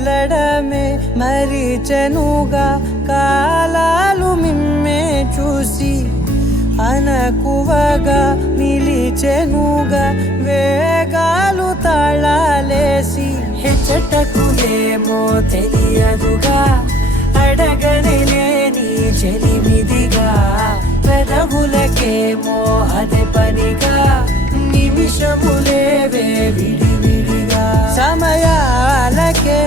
కదలడమే మరిచెనుగా కాలాలు మిమ్మే చూసి అనకువగా నిలిచెనుగా వేగాలు తాళాలేసి హెచ్చటకు ఏమో తెలియదుగా అడగని లేని చెలిమిదిగా పెదవులకేమో అదే పనిగా నిమిషములేవే విడివిడిగా సమయాలకే